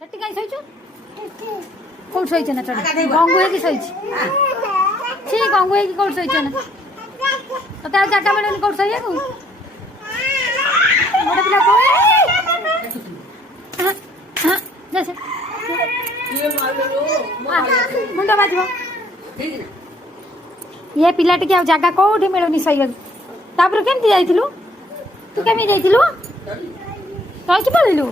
ସେଠି କାଇଁ ଶୋଇଛୁ? କୋଉଠି ଶୋଇଛ ନା ଚଢି ଗଙ୍ଗୁ ହେଇକି ଶୋଇଛି। ଛି ଗଙ୍ଗୁ ହେଇକି କୋଉଠି ଶୋଇଛ ନା? ତତେ ଆଉ ଜାଗା ମିଳୁନି କୋଉଠି ଶୋଇବାକୁ? ଗୋଟେ ପିଲା ମୁଣ୍ଡ ବାଜିବ। ଇଏ ପିଲା ଟିକେ ଆଉ ଜାଗା କୋଉଠି ମିଳୁନି ଶୋଇବାକୁ। ତାପରେ କେମିତି ଯାଇଥିଲୁ? ତୁ କେମିତି ଯାଇଥିଲୁ? ରହିକି ପଳେଇଲୁ?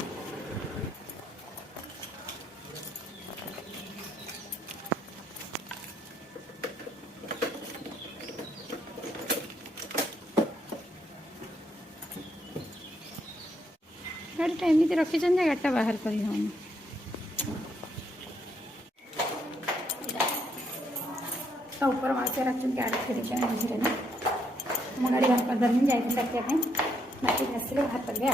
ଗାଡ଼ିଟା ଏମିତି ରଖିଛନ୍ତି ଯେ ଗାଡ଼ିଟା ବାହାର କରି ହେଉନି। तो ऊपर मासे रखुन गाड़ी फेरिक बुझे ना मो गाड़ी बाहर करदेमी जाइए डाकिया माटी आसिले बाहर करेंगे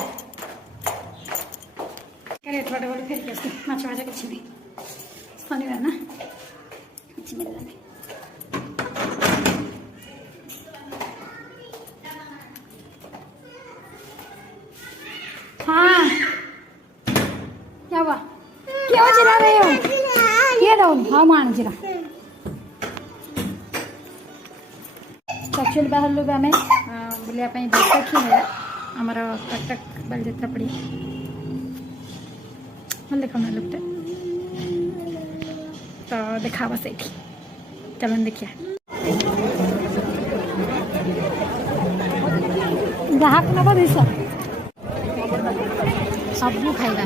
रेट बाट बोले फेरिक आस माछ माछ किसी नहीं शनिवार ना किसी मिललानी। हाँ क्या हुआ? क्यों चिल्ला रहे हो? क्या दो? हाँ मान चिल्ला एक्चुअली बाहर लोग आम बुलायापी बैठक ही है आमर कटक बालीजात्रा पड़ी भल देखा लोकटे तो देखा से चलो देखिए जहाँ को नब दिश सबू खाइबा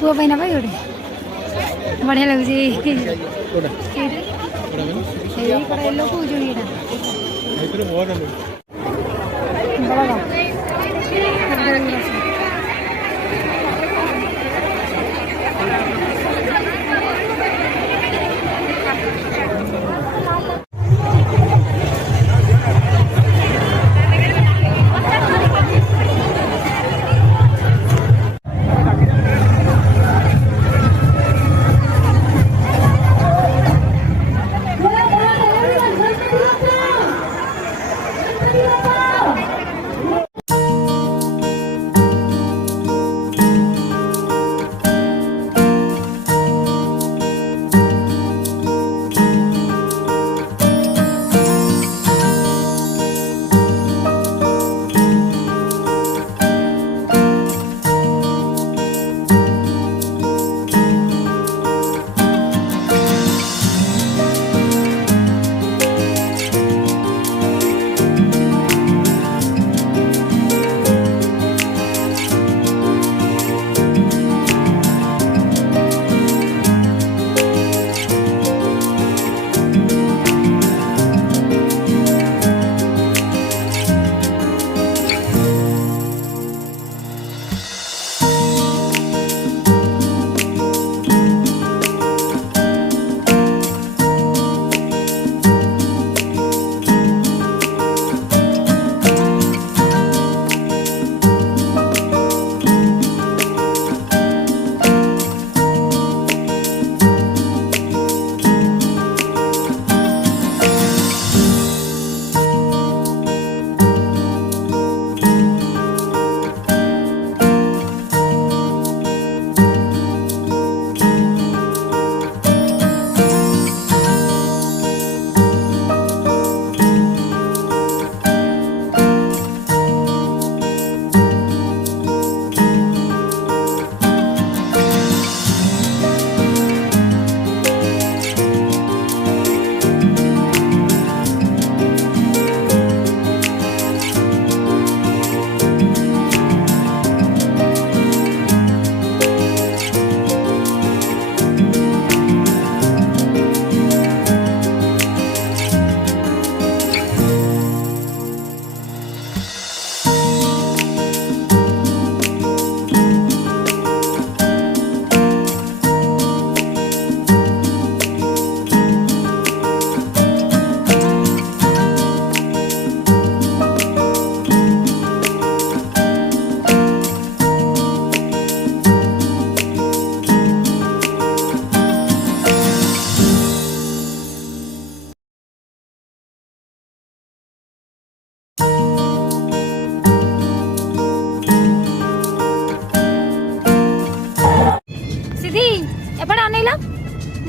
पुआ पाई ना भाई गोटे बढ़िया लगुच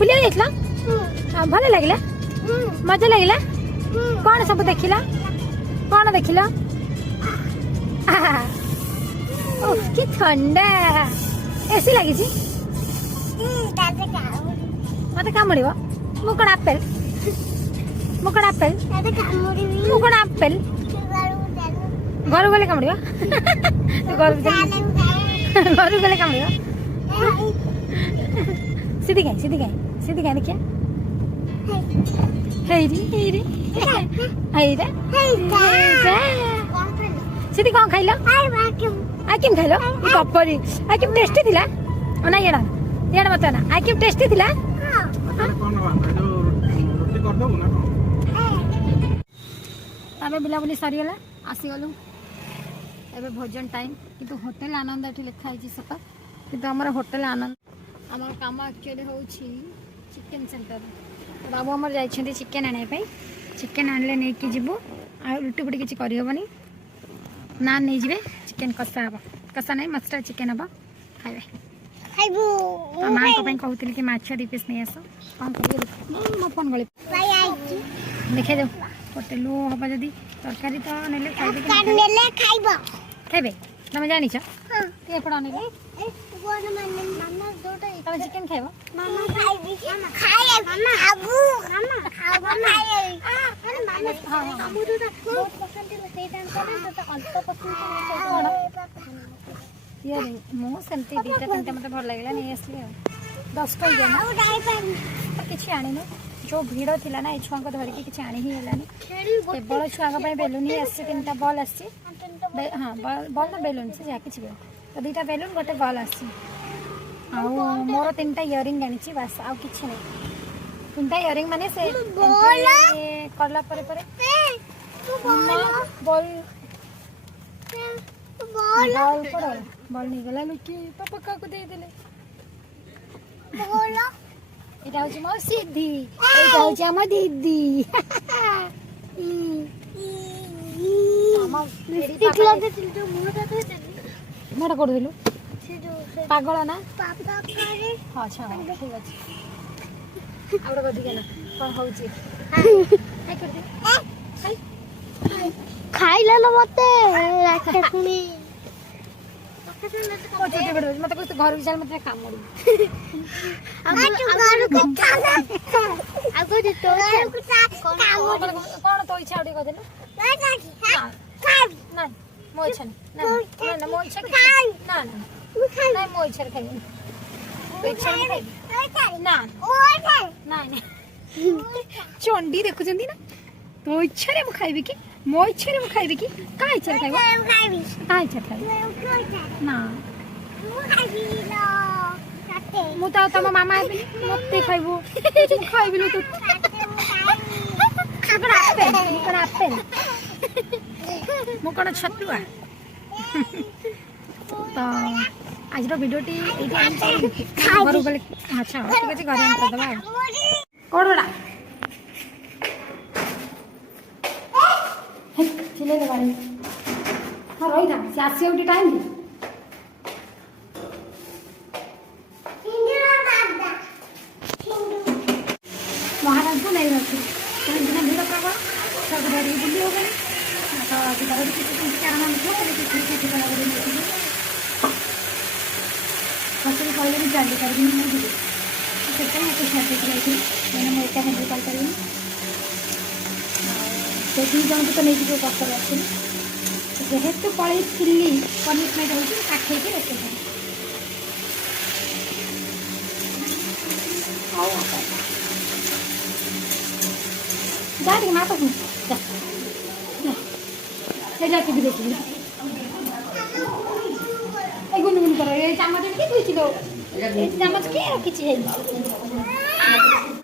बुलिया जाइतला भल लागला मजा लागला कौन सब देखिला कौन देखिला कि ठंडा एसी लगी मत कामुड़ मुकड़ आपेल मुकड़ आपेल मुकड़ आपेल घर गले कामुड़ घर गले कामुड़ सीधी गाय देखिए सीधी कौन खाइल आइकिम खाइल कपरी आइकिम टेस्टी थिला ना येडा येडा मत ना आइकिम टेस्टी थिला आमे बुलाबुली सरीगला आसीगलु एबे भोजन टाइम किंतु होटल आनंद एठी लिखा है सका किंतु हमर होटल आनंद हमर काम एक्चुअली होउछि चिकन सेंटर बाबू हमर जाय छथि चिकन आने पे चिकन आनले नै कि जिवो आ रुटी पुटी किछि करि होबनी नान नहीं जीवे चिकन कसा हबा कसा नहीं मस्टर चिकन हबा खाइबे खाइबो मां को पई कहउतिल कि माछ दी पीस नहीं आसो कौन करिए मो फोन गले देखे दो होटल हबा जदी तरकारी तो नेले खाइबे खाइबे तमे जानि छ हां के पडा नेले कोन मामा जोटा तमे चिकन खाइबो मामा खाइबी खाए मामा आबू मामा खाओ मामा अरे मामा हमु जोटा बहुत पसंद है से टाइम करे तो अल्प पसंद ये मो सेमती दीटा तीनटा मते भल लागला नहीं असली 10 टका देना किछि आनी न जो भीड़ थिला ना छुआ को धर के किछि आनी ही हलानी केवल छुआ का पई बेलून ही आसी तीनटा बॉल आसी हां बॉल ना बेलून से जा किछि तो दीटा बेलून गोटे बॉल आसी आ मोर तीनटा इयरिंग आनी बस आ किछि नहीं तीनटा इयरिंग माने से बॉल करला परे परे बॉल बॉल पड़ल बॉल नहीं गला लुकी पापा का को दे देले बॉल এটা হচ্ছে মো সিদ্ধি এটা হচ্ছে আমার দিদি আমার লিপস্টিক লাগাইছিল তো মুড়টা তো মোটা করে দিলু সে যে পাগল না পাপা করে আচ্ছা ঠিক আছে আউড়া বদি গেল কোন হউছি হাই করে দে হাই খাইলা লো মতে রাখছনি मत कुछ घर विचार मत काम करू अब घर को खाना अब को तो कौन तो इच्छा उडी कदेलो खाई ना मो इच्छा ना ना मो इच्छा ना ना मो इच्छा खाई इच्छा खाई ना ना ना चंडी देखु जंदी ना तो इच्छा रे मो खाइबी की मो इच्छा रे मो खाइबी की का इच्छा खाइबो का इच्छा खाइबो ना मु तो तम मामा मते खाइबो तू खाइबिलो तू करा आपेल मु कोन छतुआ तो आज रो वीडियो टी एटी हम घर गले अच्छा ठीक अछि घर एंटर दबा कोडड़ा चिले दे बारे हां रोई था से आसी उठी टाइम महाराज को नहीं रखी तो इतना भीड़ प्रबल सब घर बुली हो गई तो घर किसी कारण में तो किसी ठिकाना कर नहीं फसल पहले भी जाली कर दी नहीं दी सेटा मत छाती थी मैंने मैं एक हैंडल कर करी तो दी जन तो नहीं जो पत्थर आछे जेहेतु पळै थिली पनिशमेंट होची काठे के रखे आओ गाड़ी में तो जा के भी देखी ए गुनगुन कर ए चामच के थुइছিলো ए चामच के रखिछि है